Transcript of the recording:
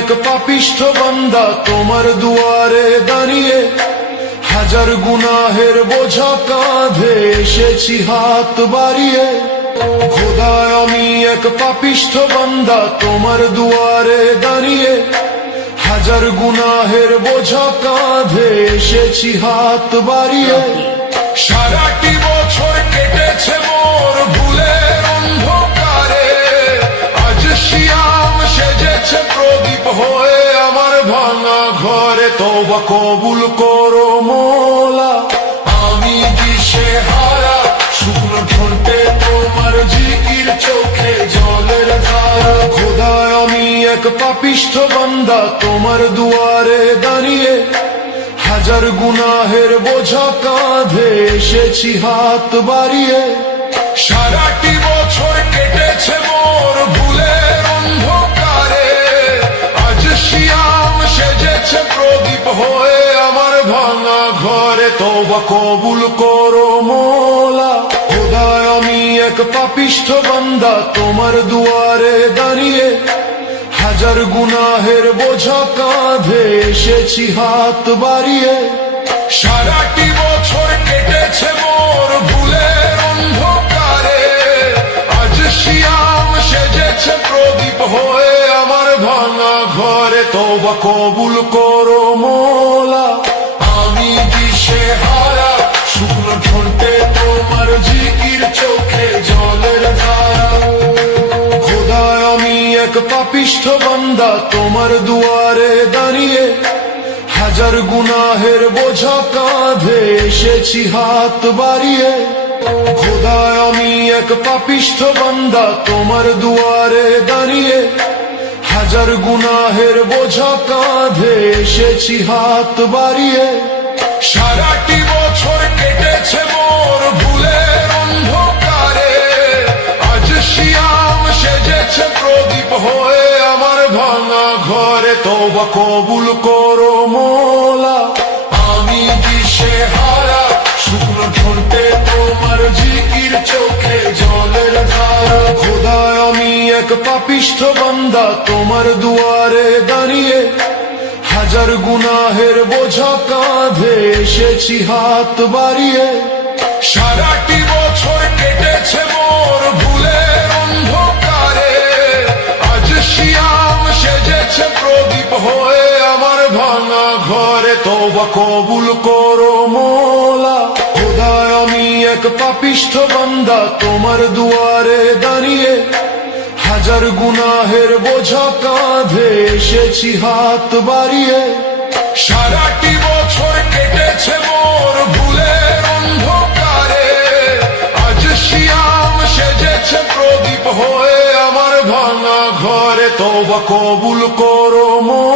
এক পাপিষ্ঠ বান্দা তোমার দুয়ারে দাঁড়িয়ে, হাজার গুনাহের বোঝা কাঁধে এসেছি হাত বাড়িয়ে। খোদা আমি এক পাপিষ্ঠ বান্দা তোমার দুয়ারে দাঁড়িয়ে, হাজার গুনাহের বোঝা কাঁধে এসেছি হাত বাড়িয়ে। সারাটি বছর কেটেছে মোর ভুলের অন্ধকারে, আজ শিয়াম সেজেছে প্রদীপ হয়ে আমার ভাঙা ঘরে। তওবা কবুল করো মোলা, আমি দিশেহারা, শুকনো ঠোঁটে তোমার জিকির, চোখে জলের ধারা। খোদা আমি এক পাপিষ্ঠ বান্দা তোমার দুয়ারে দাঁড়িয়ে, হাজার গুনাহের বোঝা কাঁধে এসেছি হাত বাড়িয়ে। সারাটি বছর কেটেছে মোর ভুলের অন্ধকারে, আজ শিয়াম সেজেছে প্রদীপ হয়ে আমার ভাঙা ঘরে। তওবা কবুল করো মোলা, খোদা আমি এক পাপিষ্ঠ বান্দা তোমার দুয়ারে দাঁড়িয়ে, হাজার গুনাহের বোঝা কাঁধে এসেছি হাত বাড়িয়ে। সারাটি বছর কেটেছে মোর ভুলের অন্ধকারে, আজ শিয়াম সেজেছে প্রদীপ হয়ে আমার ভাঙা ঘরে। তওবা কবুল করো মোলা, আমি দিশেহারা, শুকনো ঠোঁটে তোমার জিকির, চোখে জলের ধারা। খোদা আমি এক পাপিষ্ঠ বান্দা তোমার দুয়ারে দাঁড়িয়ে, হাজার গুনাহের বোঝা কাঁধে এসেছি হাত বাড়িয়ে। খোদা আমি এক পাপিষ্ঠ বান্দা তোমার দুয়ারে দাঁড়িয়ে, হাজার গুনাহের বোঝা কাঁধে এসেছি হাত বাড়িয়ে। সারাটি বছর কেটেছে মোর ভুলের অন্ধকারে, আজ শিয়াম সেজেছে প্রদীপ হয়ে আমার ভাঙা ঘরে। তওবা কবুল করো মোলা, আমি দিশেহারা, শুকনো ঠোঁটে তোমার জিকির, চোখে জলের ধারা। খোদা আমি এক পাপিষ্ঠ বান্দা তোমার দুয়ারে দাঁড়িয়ে, হাজার গুনাহের বোঝা কাঁধে এসেছি হাত বাড়িয়ে। সারাটি বছর কেটেছে মোর ভুলের অন্ধকারে, আজ শিয়াম সেজেছে প্রদীপ হয়ে আমার ভাঙা ঘরে। তওবা কবুল করো মোলা, খোদা আমি এক পাপিষ্ঠ বান্দা তোমার দুয়ারে দাঁড়িয়ে, হাজার গুনাহের বোঝা কাঁধে এসেছি হাত বাড়িয়ে। সারাটি বছর কেটেছে মোর ভুলের অন্ধকারে, আজ শিয়াম সেজেছে প্রদীপ হয়ে আমার ভাঙা ঘরে। তওবা কবুল করো মোলা।